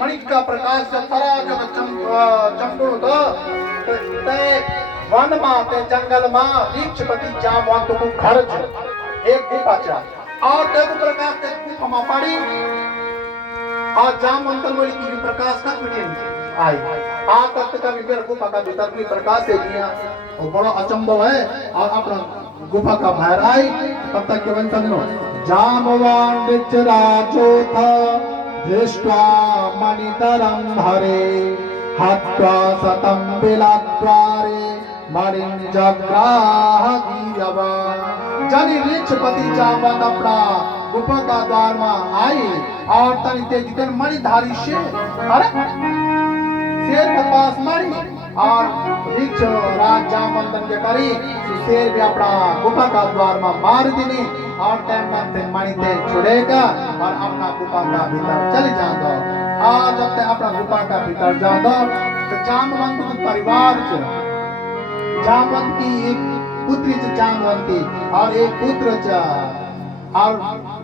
मणि का प्रकाश जब सारा जगह चमकूं तो ते वन मां ते जंगल मां वृक्षपति जामवंत को घर एक गुफा चा और ते प्रकाश ते गुफा मां पड़ी और जामवंत बोली की प्रकाश का मिटेन आई आ तक का भी गुफा का भीतर भी प्रकाश से दिया वो बड़ा अचंभव है और अपना गुफा का बाहर आई तब तक के बन समझो जामवान विचराजो था दृष्ट्वा मणितरं हरे हत्वा सतं विलाद्वारे मणिं जग्राह वीरवा जनि वृक्षपति जामवंत अपना गुफा का द्वार में आई और तनि तेज मणिधारी शेर अरे शेर के पास मणि और वृक्ष राज जामवंत के करी शेर भी अपना गुफा का द्वार में मार देनी और टाइम से मणि ते छुड़ेगा और अपना गुफा का भीतर चले जाओ आज जब ते अपना गुफा का भीतर जाओ तो जामवंत का परिवार जामवंत की एक पुत्री जामवंती और एक पुत्र और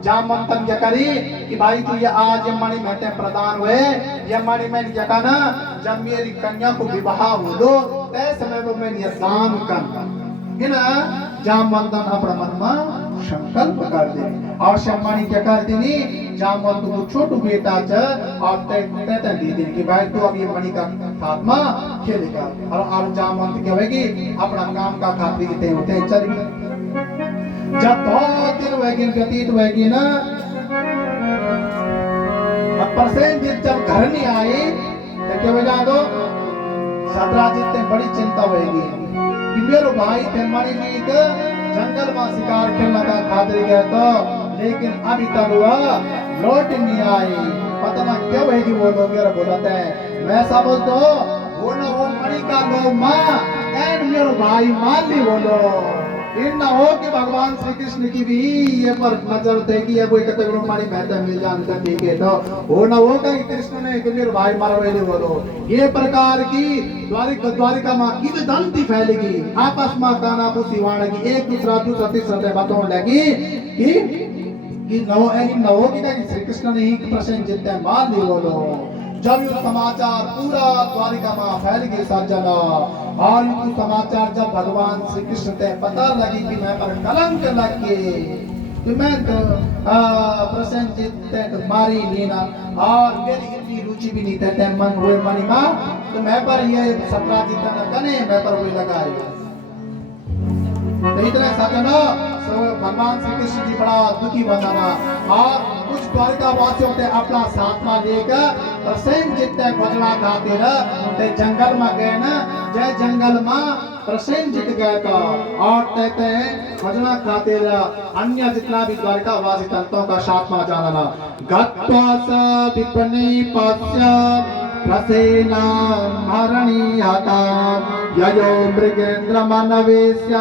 जामवंतन क्या करी कि भाई तू ये आज ये मणि महते प्रदान हुए ये मणि में क्या कहना जब मेरी कन्या को विवाह हो दो तय समय वो मैं ये दान कर इन जामवंतन अपना मन में संकल्प कर दे और शम्मानी क्या कर देनी जामवंत को छोटू बेटा च और तय दी दे कि भाई तू अब ये मणि का खात्मा खेलेगा और जामवंत क्या होगी अपना काम का खातिर के होते चल जब बहुत दिन व्यतीत होगी ना परसेंजीत जब घर नहीं आई तो क्या वजह दो सतराजीत ने बड़ी चिंता होगी कि मेरे भाई थे मणि नहीं तो जंगल में शिकार खेलने का खातिर गया तो लेकिन अभी तक हुआ लौट नहीं आई पता ना क्यों होगी वो लोग मेरा बोलते हैं मैं समझ दो वो ना वो मणि का लोग माँ एंड मेरे भाई मान ली वो लोग इन ना हो कि भगवान श्री कृष्ण की भी ये पर नजर देगी है वो कतगुरु मारी महता मिल जाने का ठीक है तो वो ना होगा कि कृष्ण ने कि मेरे भाई मारा वेले बोलो ये प्रकार की द्वारिका मां की दंती फैलेगी आपस में काना पुसी वाणगी एक दूसरा तीसरा बातों लगी कि नवो की श्री कृष्ण ने ही प्रश्न जितने मान ली बोलो जब ये समाचार पूरा द्वारिका में फैल गए सज्जना और ये समाचार जब भगवान श्री कृष्ण ते पता लगी कि मैं पर कलंक लग गए कि मैं तो प्रसन्नचित्त तो मारी लीना और मेरी इतनी रुचि भी नहीं थे मन हुए मणि मां तो मैं पर ये सतराजित न कने मैं पर वही लगाई तो इतने सज्जना भगवान श्री कृष्ण जी बड़ा दुखी बनाना और कुछ द्वारिका वासियों ने अपना साथ में लेकर प्रसन्न जितने भजना खातिर ते जंगल में गए ना जय जंगल में प्रसन्न जित गए तो और कहते हैं भजना खातिर अन्य जितना भी द्वारिका वासी संतों का साथ में जाना गत्वा स विपने पश्य प्रसेना हरणी हता ययो मृगेंद्र मनवेश्य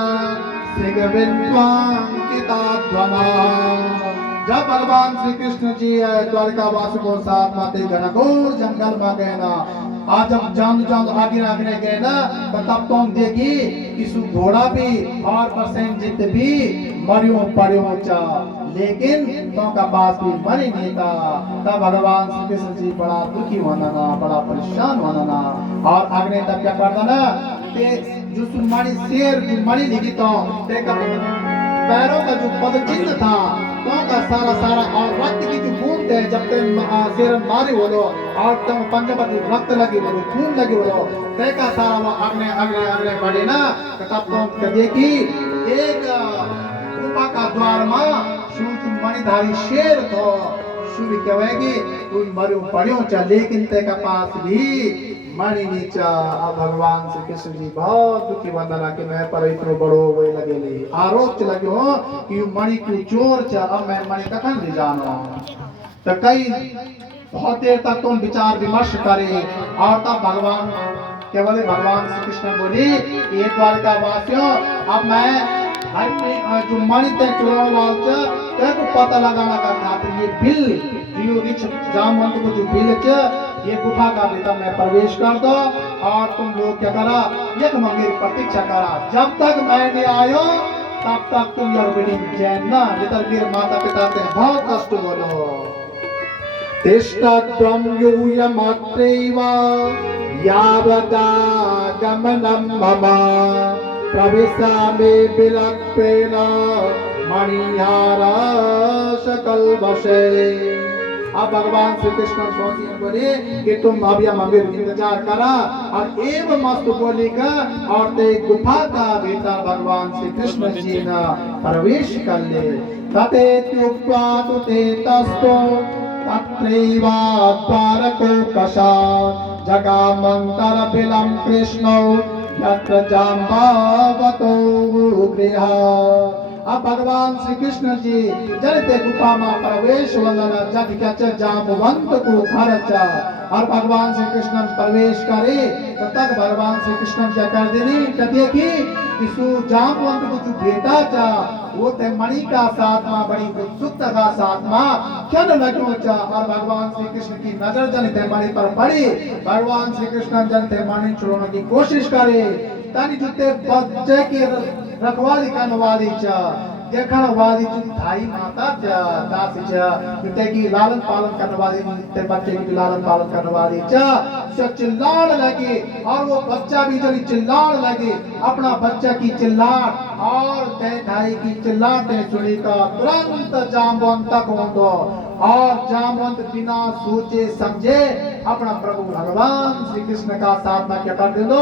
जब भगवान श्री कृष्ण जी द्वारिका वासी को साथ माते घनघोर जंगल में गए ना आज जब जान आगे गए ना तो तब तुम देखी कि घोड़ा भी और प्रसेनजीत भी मरियो पड़ियो चा लेकिन तो का पास भी मरी नहीं था तब भगवान श्री कृष्ण जी बड़ा दुखी होना ना बड़ा परेशान होना ना और आगे तब क्या करता ना कि जो सुनमानी शेर जो मणि लिखी तो पैरों का जो पद चिन्ह था तो का सारा और रक्त की जो बूंद है जब तक शेर मारे बोलो और तुम पंचपति रक्त लगी बोलो खून लगी बोलो ते का सारा वो अगले बढ़े ना तब तुम देखी एक गुफा का द्वार में मणिधारी शेर तो शुभ कहेगी कोई मरियो पड़ियो चा लेकिन ते का पास भी मणि नीचा अब भगवान श्री कृष्ण जी बहुत दुखी वंदना कि मैं पर इतनो बड़ो वो लगे ले आरोप लगे हो कि मणि को चोर चा अब मैं मणि कखन ले जाना तो कई बहुत देर तक तुम विचार विमर्श करे और तब भगवान केवल भगवान श्री कृष्ण बोली ये द्वारिका वासियों अब मैं जो मणि ते चुराव लाल चा तेको पता लगाना का खातिर ये बिल जो रिच जामवंत को जो बिल चा ये गुफा का भीतर में प्रवेश कर दो और तुम लोग क्या करा एक मेरी प्रतीक्षा करा जब तक मैं नहीं आयो तब तक तुम यार बिल्डिंग चैन ना जिधर मेरे माता पिता के बहुत कष्ट बोलो तिष्ठत्वं यूयमत्रैव यावदागमनं मम प्रविशामि विलक्ष्येन मणिहारशकल्मषे। अब भगवान श्री कृष्ण सोचिए बोले कि तुम अभी मंदिर इंतजार करा और एवं मस्त बोलेगा और ते गुफा का भीतर भगवान श्री कृष्ण जी ने प्रवेश कर ले। तते त्युक्त्वा तुते तस्तो तत्रैवा द्वारकोपशा जगामन्तर बिलं कृष्णो यत्र जाम्बवतो गृहा। अब भगवान श्री कृष्ण जी जलते गुफा में प्रवेश वंदन जग जामवंत को घर चा और भगवान श्री कृष्ण प्रवेश करे तब तक भगवान श्री कृष्ण क्या कर देने कहते कि सु जामवंत को जो बेटा चा वो ते मणि का साथ में बड़ी उत्सुकता का साथ में क्या न लगो चा और भगवान श्री कृष्ण की नजर जन ते मणि पर पड़ी। भगवान श्री कृष्ण जन ते मणि छुड़ाने की कोशिश करे तानी जुते बच्चे की रखवाली करनवाली चा देखण वाली जो धाई माता चा दास चा जुते की लालन पालन करनवाली ते बच्चे की लालन पालन करनवाली चा से चिल्लाण लगे और वो बच्चा भी जब चिल्लाण लगे अपना बच्चा की चिल्लाट और ते धाई की चिल्लाटे सुनी का तुरंत जामवंत को और जामवंत बिना सोचे समझे अपना प्रभु भगवान श्री कृष्ण का साधना क्या कर दे दो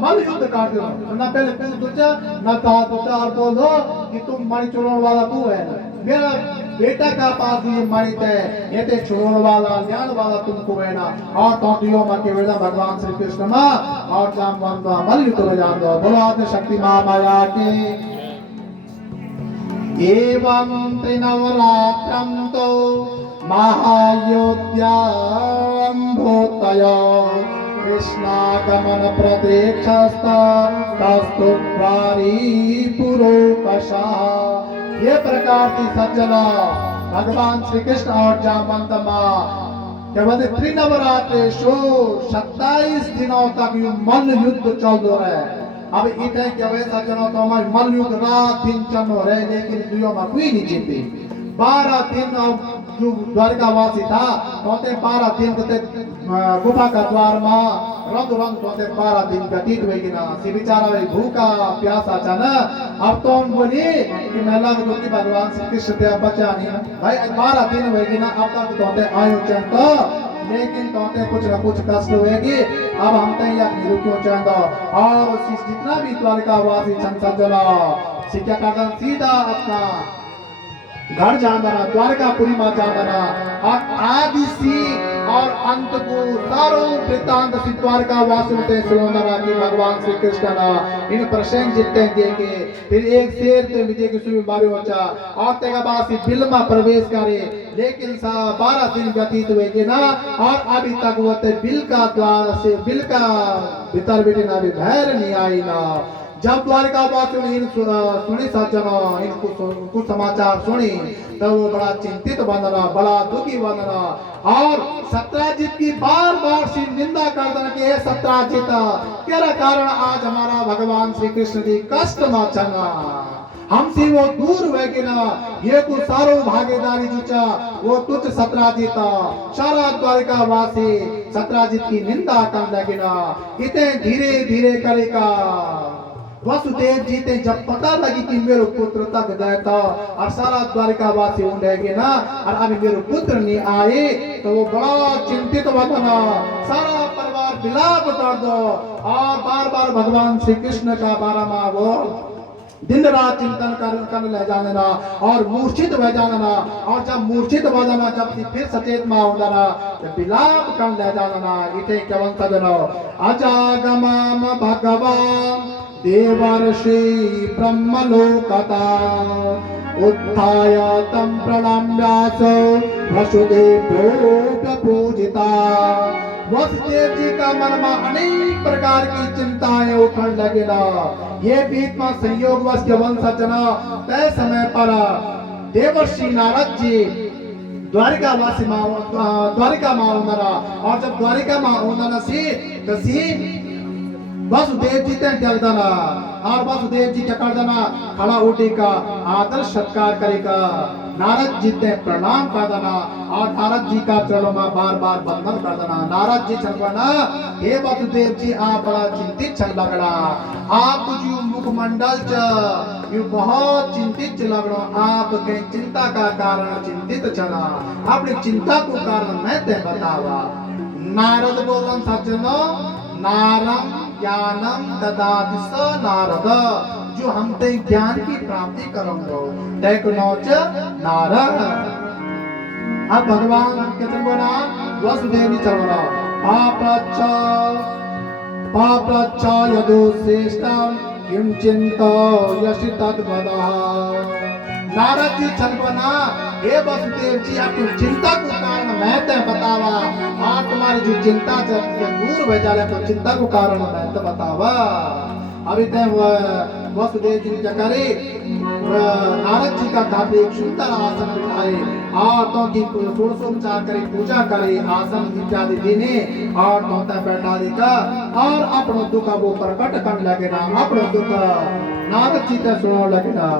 मल युद्ध कर दो ना पहले पूछ दूचा ना कहा दूचा और बोलो कि तुम मणि चुराने वाला तू है ना मेरा बेटा का पास ये मणि है ये ते चुराने वाला ल्याण वाला तुमको है ना और तो दियो मत के वेदा भगवान श्री कृष्ण मां और जामवंत मल युद्ध में जान दो बोलो आते शक्ति माया के। एवं त्रिनवरात्रं तो महायोध्यां भूतयो कृष्णागमन प्रतीक्षस्तस्तु पुरोपशा। ये प्रकार की सज्जना भगवान श्री कृष्ण और जामवंत मां केवल त्रिनवरात्रेषु 27 दिनों तक ये मल्ल युद्ध चल रहा है। अब इतने क्या वैसा जनो तो हमारे मल्ल युद्ध रात दिन चल रहे लेकिन दुनिया में कोई नहीं जीते। 12 दिन जो द्वारकावासी था तोते 12 दिन ते गुफा का द्वार में रंग रंग तोते 12 दिन व्यतीत हुएगी ना सी बेचारा भाई भूखा प्यासा था ना। अब तो हम बोली कि मैं लग दो कि भगवान श्री कृष्ण ते बचा नहीं भाई 12 दिन हुएगी ना अब तक तोते आयु चंतो लेकिन तोते कुछ न कुछ कष्ट हुएगी। अब हम ते या निरुक्यो चंदो और जितना भी द्वारकावासी संसजना क्या करता सीधा अपना घर जाना द्वारकापुरी में जाना और आदि सी और अंत को सारों वृत्तांत सी द्वारकावासियों ते सुनाना कि भगवान श्री कृष्ण ना इन प्रसंग जितने देके फिर एक शेर ते विजय की सुबह मारे होचा और तेगा बासी बिल में प्रवेश करे लेकिन 12 दिन व्यतीत हुए ना और अभी तक वो ते बिल का द्वार से बिल का भीतर बेटे ना भी बाहर नहीं आई ना। जब द्वारकावासियों ने सुनी सज्जनों इनको कुछ समाचार सुनी तब वो बड़ा चिंतित बनना बड़ा दुखी बनना और सत्राजित की बार बार सी निंदा कर देना कि ये सत्राजित तेरा कारण आज हमारा भगवान श्री कृष्ण की कष्ट में चंगा हमसे वो दूर हुए ना ये को सारो भागीदारी जुचा वो तुझ सत्राजित सारा द्वारकावासी सत्राजित की निंदा कर लगे ना इतने धीरे धीरे करेगा। वसुदेव जी ते जब पता लगी कि मेरे पुत्र तक गए था और सारा द्वारकावासी उड़ेगे ना और अभी मेरे पुत्र नहीं आए तो वो बड़ा चिंतित बना सारा परिवार विलाप कर दो और बार बार भगवान श्री कृष्ण का बारे में वो दिन रात चिंतन कर ले जाना और मूर्छित हो जाना और जब मूर्छित हो जाना जब फिर सचेत में हो जाना तो विलाप कर ले जाना इते केवल सजनो अजागमम भगवान देवर्षि ब्रह्मलोकता उत्थाय तं प्रणम्यासो वसुदेवो पूजिता। वसुदेव जी का मन में अनेक प्रकार की चिंताएं उठने लगे ना ये बीच में संयोग वश के वंशजना तय समय पर देवर्षि नारद जी द्वारिका माँ और जब द्वारिका माँ सी वसुदेव जी ते चल देना और वसुदेव जी क्या कर देना खड़ा उठी का आदर सत्कार करेगा नारद जी ते प्रणाम कर देना और नारद जी का चरणों में बार बार वंदन कर देना। नारद जी चलना, हे वसुदेव जी आप बड़ा चिंतित चल लग रहा, आप जो मुखमंडल च यू बहुत चिंतित लग रहा, आप के चिंता का कारण चिंतित चला, अपनी चिंता को कारण मैं ते बतावा। नारद बोलन सज्जनो, नारम ज्ञानम ददाति स नारद, जो हम ते ज्ञान की प्राप्ति करोगे टेक्नोच नारद। अब भगवान कहते बोला वसुदेव जी चलना, पाप्रच्छ यदो श्रेष्ठम किम चिंतो यशि तद्वदा। नारद जी चलना, हे वसुदेव जी आपकी चिंता को कारण मैं ते बतावा, और तुम्हारी जो चिंता दूर हो जाए तो चिंता को कारण मैं ते बतावा। अभी तक वसुदेव जी क्या करे, नारद जी का काफी एक सुंदर आसन बिठाए और तो की षोडशोपचार करे, पूजा करे, आसन इत्यादि देने और तो तक बैठा देगा और अपनो दुख वो प्रकट करने लगे ना, अपनो दुख नारद जी ते सुनाने लगे ना।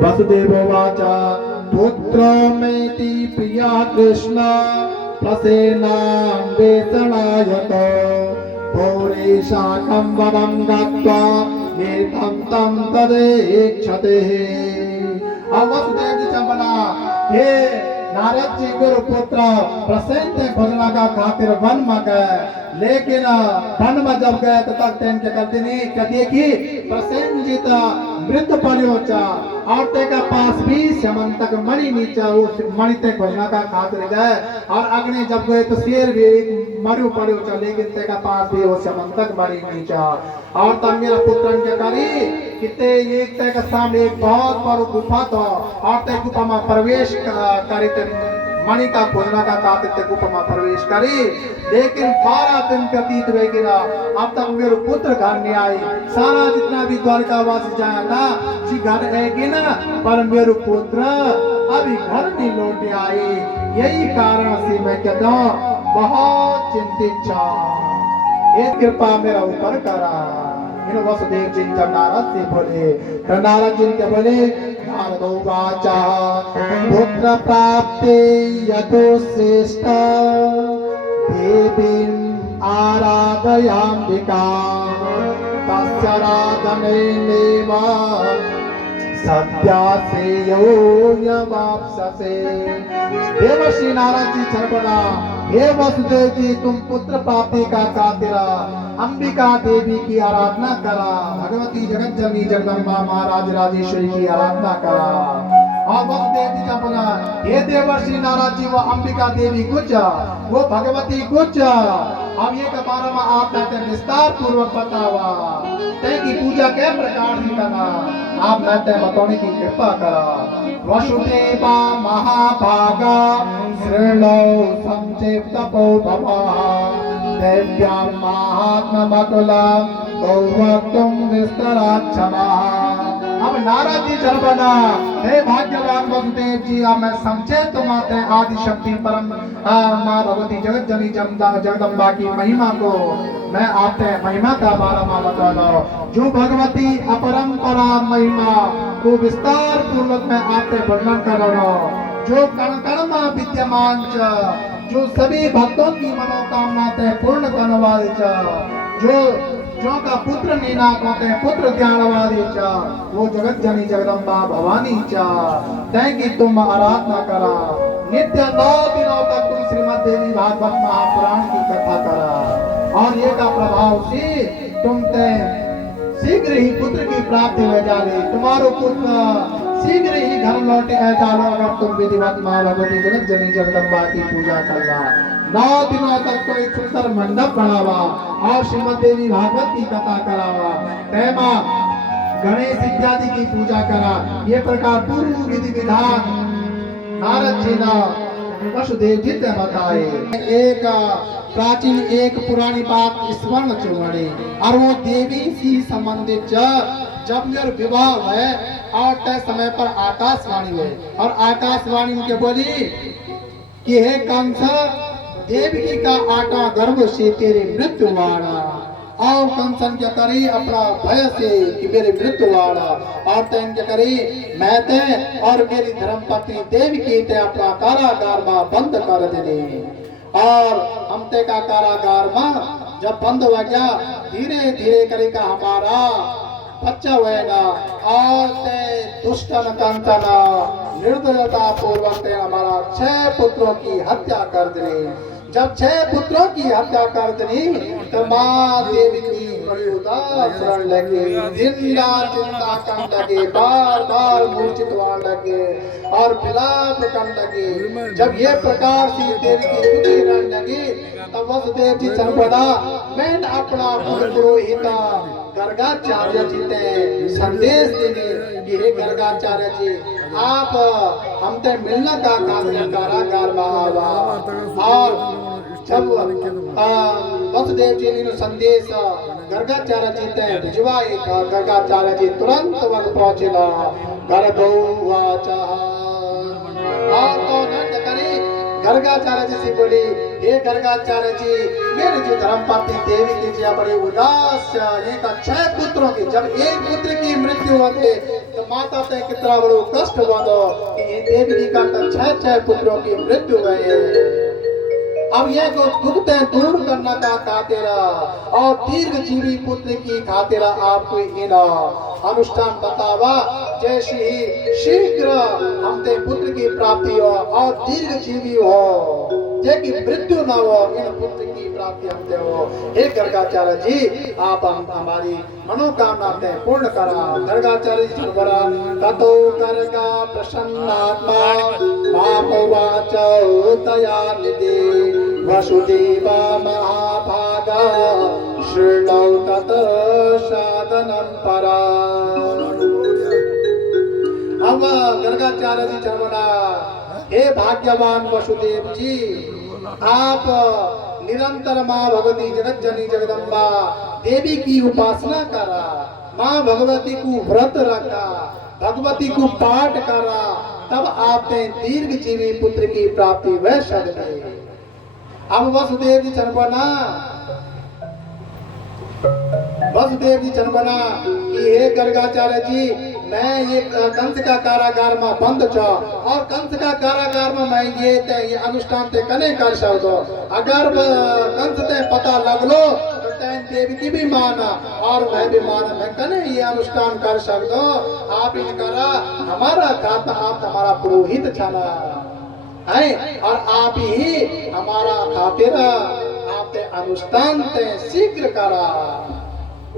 वसुदेवोवाच पुत्रमेति प्रिया कृष्ण प्रसेनां वेषणायतो पौरेशाकं वनं गत्वा एतं तं तदेक्षते। अब वसुदेव जी चंपना, हे नारद जी गुरु पुत्र प्रसेन भोजना का खातिर वन में गए, लेकिन वन में जब गए तो तक तेन के करते नहीं कहती कि प्रसेन जी तो मृत पड़ो चा और ते का पास भी समंतक मणि नीचा, उस मणि ते भोजना का खातिर गए और अग्नि जब गए तो शेर भी एक मरु पड़ो चा, लेकिन ते का पास भी वो समंतक मणि नीचा। और तब मेरा पुत्र क्या करी कि ते एक ते का सामने एक बहुत बड़ा गुफा था और ते गुफा में प्रवेश करे, ते मणि का भोजना का खातिर ते गुफा में प्रवेश करी, लेकिन 12 दिन व्यतीत हो गया, अब तक मेरे पुत्र घर नहीं आई। सारा जितना भी द्वारकावासी जाया ना जी घर आएगी ना, पर मेरे पुत्र अभी घर नहीं लौटे आए। यही कारण से मैं कहता हूँ बहुत चिंतित था, ये कृपा मेरा ऊपर करा। इन वसुदेव जी जब नारद से बोले तो नारद जी क्या बोले, नारदोवाच पुत्र प्राप्ते यतो श्रेष्ठ देवीं आराधयाम्बिका तस्याराधनेनेव सद्यासेयो यवाप्स्यसे। देवर्षि नारद जी चलपना, हे वसुदेव जी तुम पुत्र प्राप्ति का खातिर अंबिका देवी की आराधना करा, भगवती जगत जननी जगदम्बा महाराज राजेश्वरी की आराधना करा। और वसुदेव जी का बोला, हे देवर्षि नारद जी वो अंबिका देवी कुछ, वो भगवती कुछ, अब ये के बारे में आप कहते विस्तार पूर्वक बतावा, ते की पूजा के प्रकार से करना आप कहते बताने की कृपा करा। वसुदेवा महाभागा श्रेणौ संक्षिप्तपो भवा देव्यां महात्ममतुलं गौवक्तुं विस्तराक्षमा। अब नारद जी चलबना, हे भाग्यवान वसुदेव जी अब मैं संक्षेप तुम्हारे आदि शक्ति परम माँ भगवती जगत जननी जगदम्बा की महिमा को मैं आपसे महिमा का बारे में बता दो। जो भगवती अपरंपरा महिमा को विस्तार पूर्वक मैं आपसे वर्णन कर रहा हूँ, जो कण कण में विद्यमान जो सभी भक्तों की मनोकामना ते पूर्ण करने वाले जो का पुत्र नीना कहते पुत्र ज्ञानवादी वो जगत जनी जगदम्बा भवानी की तुम आराधना करा। नित्य 9 दिनों तक तुम श्रीमद देवी भागवत महापुराण की कथा करा और ये का प्रभाव से तुम ते शीघ्र ही पुत्र की प्राप्ति हो जाए, तुम्हारो पुत्र शीघ्र ही घर लौटे आ जाओ अगर तुम विधिवत माँ भगवती जगत जनी जगदम्बा की पूजा करना। 9 दिनों तक तो एक सुंदर मंडप बनावा और श्रीमद देवी भागवत की कथा करावा, तेमा गणेश इत्यादि की पूजा करा। ये प्रकार पूर्व विधि विधान नारद जी ने वसुदेव जी ने बताए। एक प्राचीन एक पुरानी बात स्मरण चुमड़ी और वो देवी से संबंधित जब मेरा विवाह है और तय समय पर आकाशवाणी है और आकाशवाणी उनके बोली कि हे कंस देवकी का आटा गर्भ से तेरे मृत्यु वाड़ा आओ कंसन क्या करी अपना भय से कि मेरे मृत्यु वाला और तैन क्या करी मैं ते और मेरी धर्मपत्नी देवी की ते अपना कारागार में बंद कर देने और हम ते का कारागार में जब बंद हो गया धीरे धीरे करेगा हमारा बच्चा होएगा और ते दुष्टन कंसन निर्दयता पूर्वक ते हमारा 6 पुत्रों की हत्या कर दे। जब 6 पुत्रों की हत्या कर दी तो माँ देवी की बड़ी उदास रहने लगे, दिन रात चिंता करने लगे, बार बार मूर्छित होने लगे और विलाप करने लगे। जब ये प्रकार से देवी की स्तुति रहने लगी तब वसुदेव जी चल पड़ा। मैंने अपना पुरोहित गर्गाचार्य जी ने संदेश देने कि हे गर्गाचार्य जी आप हमसे मिलने का कारागार में आवा और जब वसुदेव जी ने संदेश गर्गाचार्य जी ने भिजवाई था गर्गाचार्य जी तुरंत वक्त पहुंचेला गर्गोवाचा और तो नृत्य करे गर्गाचार्य जी से बोली हे गर्गाचार्य जी मेरी जो धर्मपत्नी देवी की जी बड़ी उदास एक 6 पुत्रों की जब एक पुत्र की मृत्यु होते तो माता ते कितना बड़ो कष्ट हुआ कि देवी का 6 पुत्रों की मृत्यु गए। अब ये जो दुख दूर करना का खातिर और दीर्घ जीवी पुत्र की खातिर आपको इन अनुष्ठान बतावा जैसे ही शीघ्र हमते पुत्र की प्राप्ति हो और दीर्घ जीवी हो जेकी मृत्यु न हो इन पुत्र की प्राप्ति हमते हो। हे गर्गाचार्य जी आप हमारी मनोकामना ते पूर्ण करा। गर्गाचार्य जी बोला ततो गर्गा प्रसन्नात्मा मामवाचो दयानिधि वसुदेवा महाभागा शृणौ तत साधनं परा। अब गर्गाचार्य जी चरवना हे भाग्यवान वसुदेव जी आप निरंतर माँ भगवती जगत जननी जगदम्बा देवी की उपासना करा, माँ भगवती को व्रत रखा, भगवती को पाठ करा तब आपने दीर्घ जीवी पुत्र की प्राप्ति वह सकते। अब वसुदेव जी चरवना कि हे गर्गाचार्य जी मैं ये कंस का कारागार में बंद था और कंस का कारागार में मैं ये अनुष्ठान ते कने कर सकदो अगर कंस ते पता लग लो तो तैन देवी की भी माना और वह भी माना मैं कने ये अनुष्ठान कर सकदो आप इन करा हमारा खाता आप हमारा पुरोहित छाना है और आप ही हमारा खातिर आप ते अनुष्ठान ते शीघ्र करा।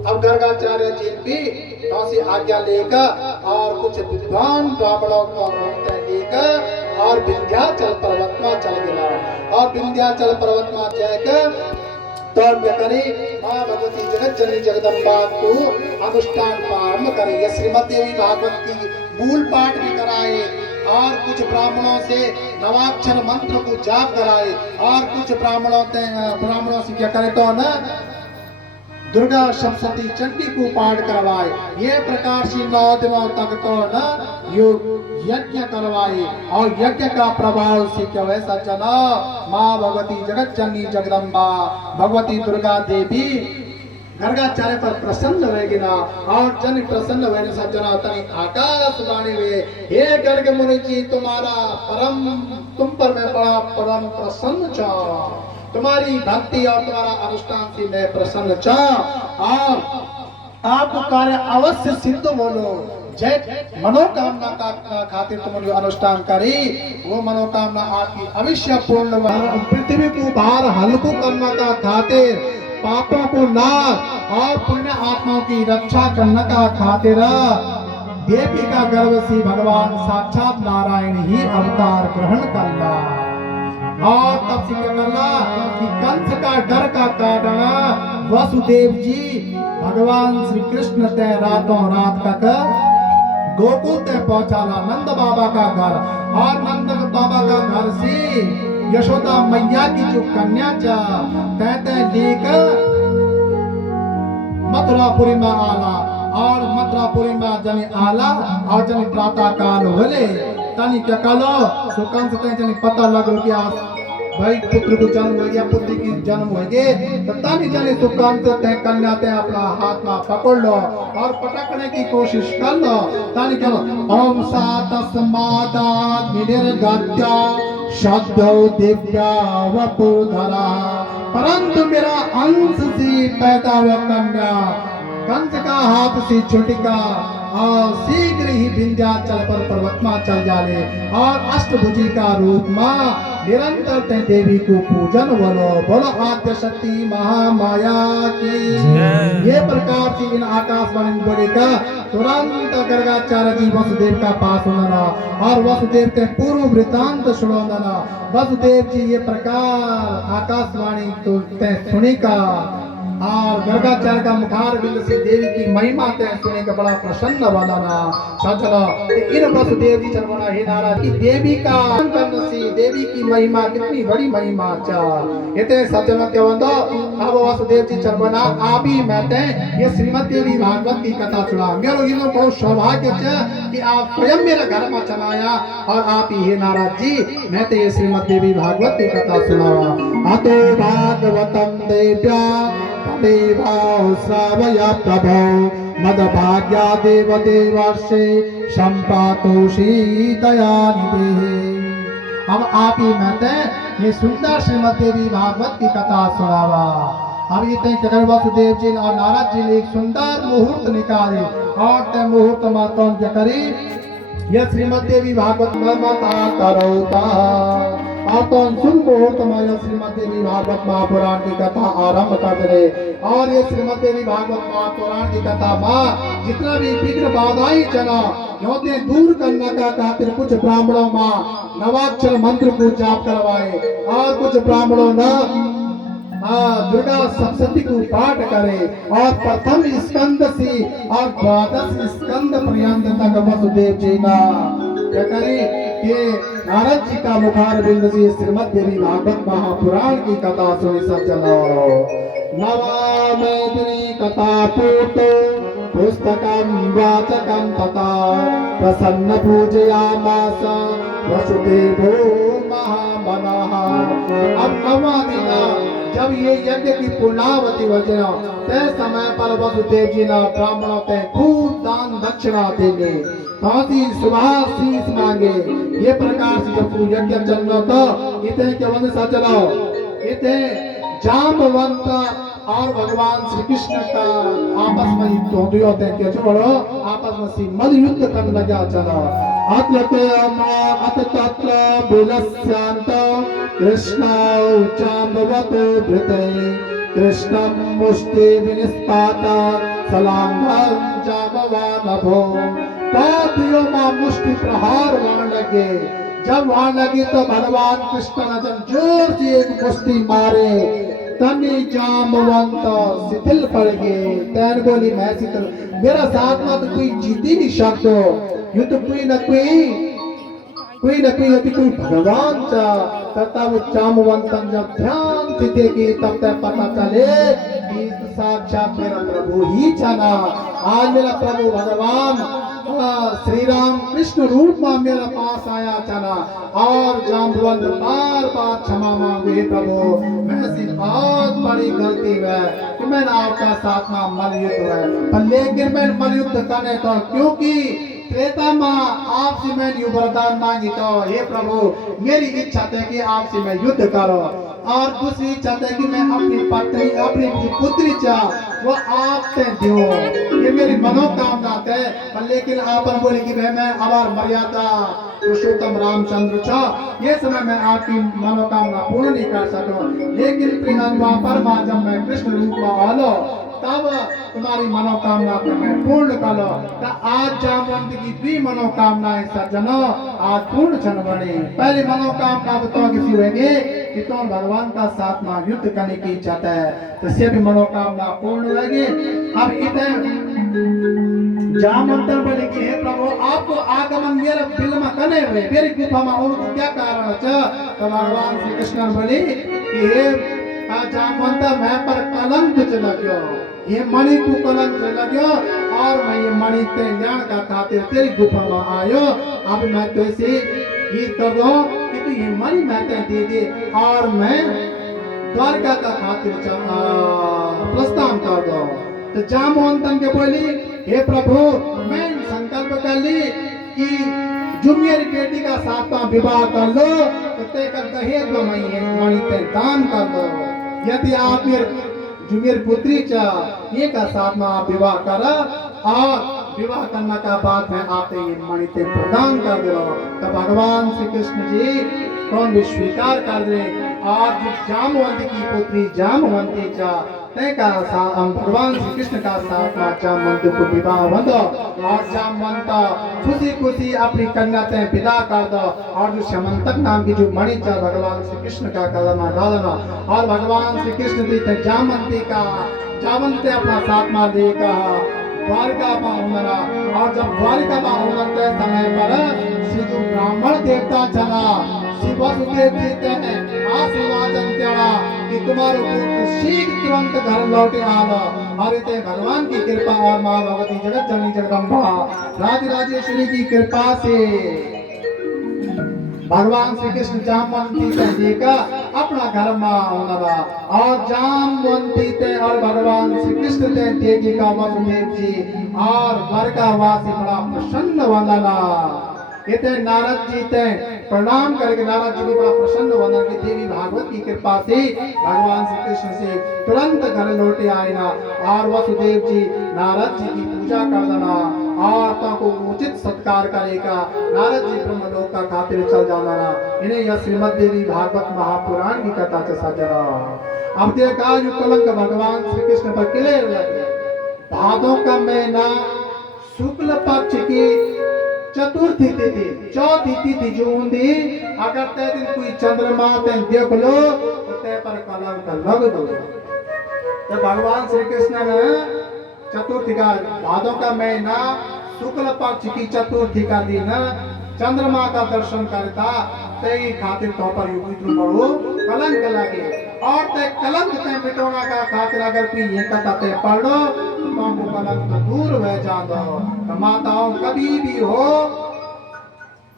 अब गर्गाचार्य जी भी से आज्ञा लेकर और कुछ विद्वान ब्राह्मणों को लेकर और विंध्याचल पर्वत में चल गया और विंध्याचल पर्वत में जाकर तो करे माँ भगवती जगत जननी जगदम्बा को अनुष्ठान प्रारंभ करे। श्रीमद देवी भागवत की मूल पाठ भी कराए और कुछ ब्राह्मणों से नवाक्षर मंत्र को जाप कराए और कुछ ब्राह्मणों से क्या करे तो ना दुर्गा सप्तशती चंडी को पाठ करवाए। ये प्रकार से 9 दिनों तक तो न यज्ञ करवाए और यज्ञ का प्रभाव से क्या वैसा चला माँ भगवती जगत जननी जगदम्बा भगवती दुर्गा देवी गर्गाचार्य पर प्रसन्न रहेगी ना और जन प्रसन्न होने सज्जना तनी आकाशवाणी हुए हे गर्ग मुनि जी तुम पर मैं बड़ा परम प्रसन्न था तुम्हारी भक्ति और तुम्हारा अनुष्ठान से मैं प्रसन्न चाह और आपको कार्य अवश्य सिद्ध बोलो जय मनोकामना का खातिर तुम अनुष्ठान करी वो मनोकामना आपकी अवश्य पूर्ण। पृथ्वी को भार हल्को करने का खातिर पापों को नाश और पुण्य आत्माओं की रक्षा करने का खातिर देवी का गर्भ से भगवान साक्षात नारायण ही अवतार ग्रहण करना और तब से क्या करना कि कंस का डर का कारण वसुदेव जी भगवान श्री कृष्ण ते रातों रात तक गोकुल ते पहुंचाला नंद बाबा का घर और नंद बाबा का घर से यशोदा मैया की जो कन्या तैते लेकर मथुरापुरी में आला और मथुरापुरी में जनी आला और जनी प्रातः काल होले तनी क्या कलो तो कंस ते जनी पता लग कि भाई पुत्र को जन्म हो गया, पुत्री की जन्म हो गए, तो तानी जाने सुकांत ते कन्या ते अपना हाथ में पकड़ लो और पटकने की कोशिश कर लो। तानी करो ओम सा तस्मादात निर्गत्या शब्दो दिव्या वपुधरा, परंतु मेरा अंश से पैदा हुआ कन्या कंस का हाथ से छुटका और शीघ्र ही विंध्याचल पर पर्वत में चल जाले और अष्टभुजी का रूप में निरंतर ते देवी को पूजन बोलो। बोलो आद्य शक्ति महामाया की। ये प्रकार से इन आकाशवाणी बोले का तुरंत गर्गाचार्य जी वसुदेव का पास होना और वसुदेव के पूर्व वृतांत सुनाना। वसुदेव जी ये प्रकार आकाशवाणी तो सुनी का और गर्गाचार्य का मुखार बिंद से देवी की महिमा ते सुने के बड़ा प्रसन्न बनाना सजना। इन वसुदेव जी चरवना हे नाराज की देवी का करने से देवी की महिमा कितनी बड़ी महिमा चा इतने सजना के वंदो। अब वसुदेव जी चरवना आबी मैते ये श्रीमद् देवी भागवत की कथा सुना। मेरो ये बहुत सौभाग्य चा कि आप स्वयं मेरे घर में चलाया और आप ही हे नाराज जी मैं ते ये श्रीमद् देवी भागवत की कथा सुनावा। अतो भागवतम देव्या देवाओ श्रावया प्रभो मद भाग्या देव देवर्षे संपातोषी दयानिधे। अब आप ही मैंने ये सुंदर श्रीमद् देवी भागवत की कथा सुनावा। अब ये तय वसुदेव जी और नारद जी ने एक सुंदर मुहूर्त निकाले और तय मुहूर्त माता क्या करी यह श्रीमद् देवी भागवत मता करोता और तो सुन मुहूर्त में श्रीमद् देवी भागवत महापुराण की कथा आरंभ कर दे। और ये श्रीमद् देवी भागवत महापुराण की कथा में जितना भी विघ्न बाधाएं चला योते दूर करने का खातिर कुछ ब्राह्मणों में नवाक्षर मंत्र को जाप करवाए और कुछ ब्राह्मणों ने दुर्गा सप्तशती को पाठ करे और प्रथम स्कंद से और द्वादश स्कंद पर्यंत तक वसुदेव जी ना क्या करे कि नारद जी का मुखार बिंद से श्रीमद् देवी भागवत महापुराण की कथा सुनी सज्जनो। नवामेदिनी कथा पूर्तो पुस्तकं वाचकं तथा प्रसन्न पूजयामास वसुदेवो महामनः। अब नवा दिन जब ये यज्ञ की पूर्णावति वजना तय समय पर वसुदेव जी ने ब्राह्मणों के खूब दान दक्षिणा देंगे ताकि सुबह शीश मांगे। ये प्रकार से जब यज्ञ चलना तो इतने के वंश सचलो इतने जामवंत और भगवान श्री कृष्ण का आपस में युद्ध होते हैं कि छोड़ो आपस में सी मद युद्ध करने लगा चला। अत तत्र बिलस्यांत कृष्ण जाम्बवतो धृते कृष्णं मुष्टि विनिस्पाता सलांघं जाम्बवानभो। पापियों में मुष्टि प्रहार वहां लगे। जब वहां लगी तो भगवान कृष्ण ने जब जोर से एक मुष्टि मारे तनी जामवंत शिथिल पड़ गए। तैन बोली मैं शिथिल मेरा साथ में तो कोई जीती नहीं सकते। युद्ध कोई न कोई कोई भगवान चा तब जामवंत जब ध्यान से देखे तब तक पता चले कि साक्षात मेरा प्रभु ही चला। आज मेरा प्रभु भगवान श्री राम कृष्ण रूप में मेरे पास आया चला और जाम्बवंत बार बार क्षमा मांगे प्रभु मैं से बहुत बड़ी गलती है कि मैंने आपका साथ में मलयुद्ध है पर लेकिन मैं मलयुद्ध करने तो क्योंकि त्रेता में आपसे मैंने वरदान मांगी तो हे प्रभु मेरी इच्छा है कि आपसे मैं युद्ध करो और दूसरी इच्छा है कि मैं अपनी पत्नी अपनी पुत्री चाह वो आपसे दो। ये मेरी मनोकामना है पर लेकिन आप बोले कि मैं हमार मर्यादा पुरुषोत्तम रामचंद्र छा ये समय मैं आपकी मनोकामना पूर्ण नहीं कर सकूं। लेकिन पर जब मैं कृष्ण रूप में आलो तब तुम्हारी मनोकामना को मैं पूर्ण करो। तो आज जामवंत की द्वि मनोकामनाएं सज्जनों आज पूर्ण क्षण बने। पहली मनोकामना बताओ किसी होगी कि तुम भगवान का साथ में युद्ध करने की इच्छा है तो से भी मनोकामना पूर्ण होगी। अब इतने जामवंत बोले कि हे प्रभु आपको आगमन मेरे बिल में कने हुए मेरी गुफा में और क्या कारण है। तो भगवान श्री कृष्ण बोले कि हे जामवंत मैं पर कलंक चला गयो ये मणि को कलंक चला गयो और मैं ये मणि ते लेन का खातिर तेरी गुफा में आयो। अब मैं तुझसे ये कर दो कि तू ये मरी महते दे दे और मैं द्वारका का खातिर प्रस्थान कर दो। तो जामवंतन के बोली हे प्रभु मैं संकल्प कर ली कि जो मेरी बेटी का सातवां विवाह कर लो तो तेकर दहेज मणि ते दान कर लो। यदि आप जो मेरी पुत्री चा ये का सातवां विवाह कर और विवाह करने का बाद में आपने ये मणि ते प्रदान कर दो। तो भगवान श्री कृष्ण जी कौन भी स्वीकार कर दे और जो जामवंती की पुत्री जामवंती चा भगवान श्री कृष्ण का साथ जामवंत को विवाह बंदो और जामवंत खुशी खुशी अपनी कन्या ते विदा कर दो। और जो श्यामंतक नाम की जो मणि चा भगवान श्री कृष्ण का कदमा डालना और भगवान श्री कृष्ण जी थे जामवंती का जामवंत अपना साथ मार दे कहा द्वारिका पाहुनरा। और जब द्वारिका पाहुन के समय पर श्री जो ब्राह्मण देवता चला श्री वसुदेव जी ते आशीर्वादन किया कि तुम्हारो पुत्र शीघ्र तुरंत घर लौटे आवा। और इते भगवान की कृपा और माँ भगवती जगत जननी जगदम्बा राजराजेश्वरी की कृपा से भगवान श्री कृष्ण जामवंती जी का अपना घर में होना और जामवंती ते और भगवान श्री कृष्ण ते देवी का वसुदेव जी और द्वारका वासी बड़ा प्रसन्न वंदना। इते नारद जी ते प्रणाम करके नारद जी भी बड़ा प्रसन्न वंदन की देवी भागवत की कृपा से भगवान श्री कृष्ण से तुरंत घर लौटे आए ना। और वसुदेव जी नारद जी की पूजा कर देना और को उचित सत्कार करेगा। नारद जी ब्रह्मलोक का खातिर चल जाना ना। इन्हें यह श्रीमद देवी भागवत महापुराण की कथा से सजना। अब देखा जो कलंक भगवान श्री कृष्ण पर क्लियर लगे। भादों का महीना शुक्ल पक्ष की चतुर्थी तिथि चौथी तिथि जो होंगी अगर ते दिन कोई चंद्रमा ते देख लो तो ते पर कलंक लग दो। तो भगवान श्री कृष्ण ने चतुर्थी का भादों का महीना शुक्ल पक्ष की चतुर्थी का दिन चंद्रमा का दर्शन करता ते खातिर तो पर युग पढ़ो कलंक लगे। और ते कलंक ते मिटाना का खातिर अगर कोई ये कथा ते पढ़ो तो कलंक दूर हो जा दो। तो माताओं कभी भी हो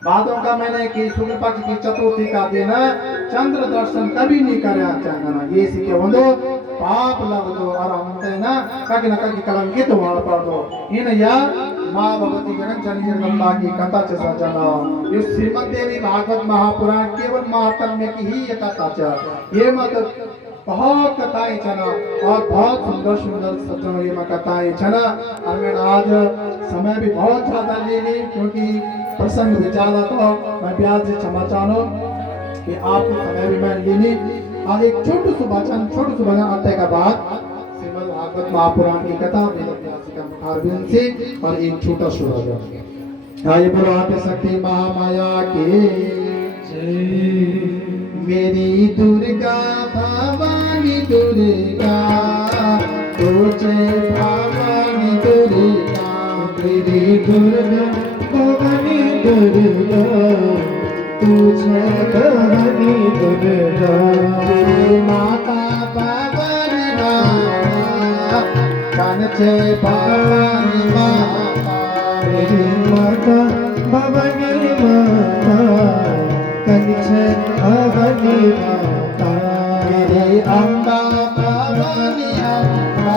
भादों का महीने की शुक्ल पक्ष की चतुर्थी का दिन चंद्र दर्शन कभी नहीं करे चाहना ये सीखे बंदो पाप लग दो और हम ना कभी कलंकित होना पड़ दो। इन या माँ भगवती जगन जननी जगदम्बा की कथा से सजना। ये श्रीमद देवी भागवत महापुराण केवल महात्म्य की ही ये कथा च ये मतलब बहुत कथाएं छना और बहुत सुंदर सुंदर सज्जनों ये कथाएं छना। और मैं आज समय भी बहुत ज्यादा ले ली क्योंकि प्रसंग भी ज्यादा तो मैं प्यार से क्षमा चाहूँ कि आपको समय भी मैं ले ली। और एक छोटू सा वचन आते का बाद श्रीमद् भागवत महापुराण की कथा मुखारबिंद से और एक छोटा सुरा आइए बोलो आते शक्ति महामाया के मेरी दुर्गा भवानी दुर्गा तुझे भवानी दुर्गा मेरी दुर्गा भवानी दुर्गा तुझे भवानी दुर्गा तेरी माता भवानी माता कांचे भवानी माता तेरी माता भवानी माता कांचे भवानी माता तेरी अम्बा भवानी अम्बा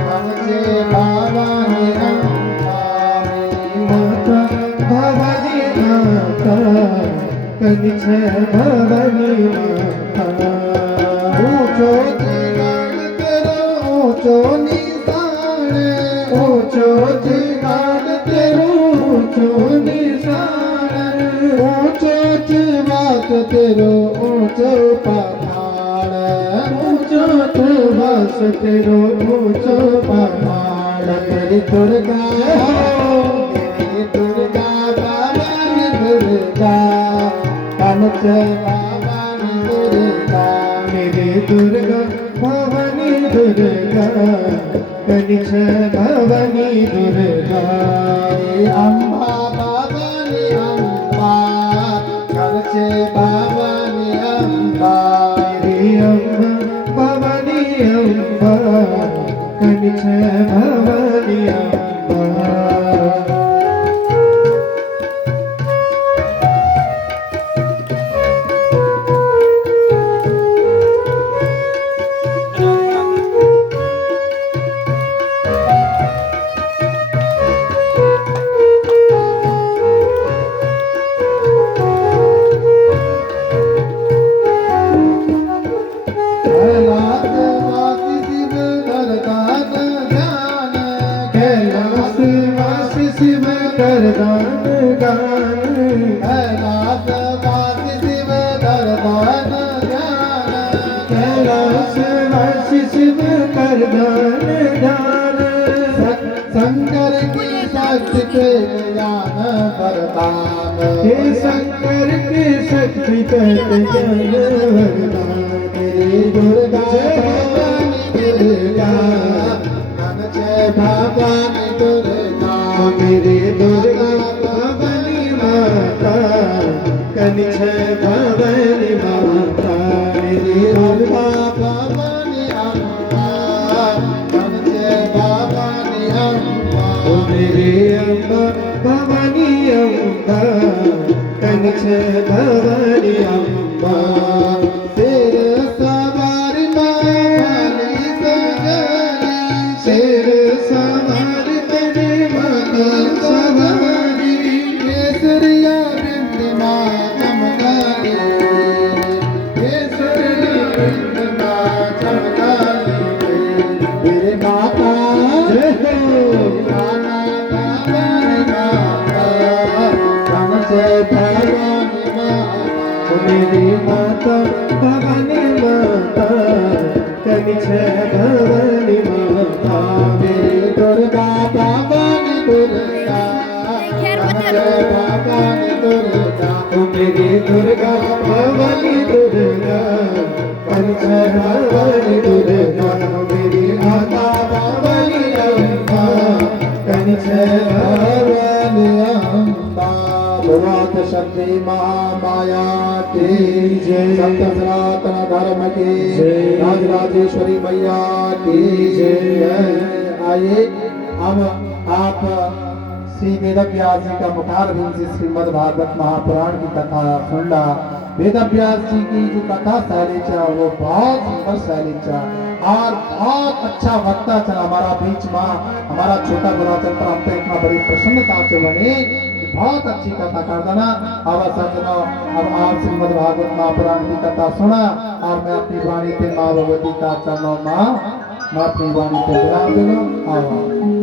कांचे भवानी अम्बा मेरी माता भवानी माता कांचे भवानी माता ऊंचो जिगण तेरो ऊंचो निशान ऊंचो जिगण तेरो ऊंचो निशान ऊंचो चिवात तेरो ऊंचो पहाड़ ऊंचो चिवास तेरो ऊंचो पहाड़ तेरी दुर्गा भवानी दुर्गा कांचे भवानी दुर्गा मेरी दुर्गा भवानी दुर्गा कांचे भवानी दुर्गा अम्बा भवानी अम्बा कांचे भवानी अम्बा मेरी अम्बा भवानी अम्बा कांचे भवानी अम्बा वास शिव कर दान दान। शंकर की शक्ति पे ज्ञान वरदान। हे शंकर के शक्ति पे ज्ञान वरदान। मेरी दुर्गा भवानी दुर्गा, मन जय भवानी दुर्गा। मेरी दुर्गा भवानी माता, कनि जय भवानी माता। मेरी दुर्गा भवानी अम्बा, मन जय भवानी अम्बा। मेरे अम्बा भवानी अम्बा, कनि जय भवानी अम्बा। शेर सवारी माली सवारी, शेर सवारी तेरे माता सवारी। केसरिया बिंदी माँ चमकारी, केसरिया बिंदी माँ चमकारी। मेरे माता जय हो माता भवानी माता, हम जय भवानी माता। मेरी माता भवानी माता, कनि जय भवानी माता। मेरी दुर्गा भवानी दुर्गा, हम जय भवानी दुर्गा। मेरी दुर्गा भवानी दुर्गा, कनि जय भवानी दुर्गा। मेरी माता भवानी अम्बा, कनि जय भवानी अम्बा। भगवत शक्ति महामाया की जय। सत्य सनातन धर्म की जय। राजराजेश्वरी मैया की जय। आइए अब आप श्री वेदव्यास जी का मुखारबिंद से श्रीमद् भागवत महापुराण की कथा सुनना। वेदव्यास जी की जो कथा शैलीचा वो बहुत सुंदर शैलीचा और बहुत अच्छा वक्ता चला हमारा बीच में। हमारा छोटा गुराचल पर हम पे इतना बड़ी प्रसन्नता से बने कि बहुत अच्छी कथा कर देना। अब सज्जनों, अब आप श्रीमद् भागवत महापुराण की कथा सुना और मैं अपनी वाणी पे माँ भगवती का चरणों माँ मैं अपनी वाणी पे विराम दूँ। आओ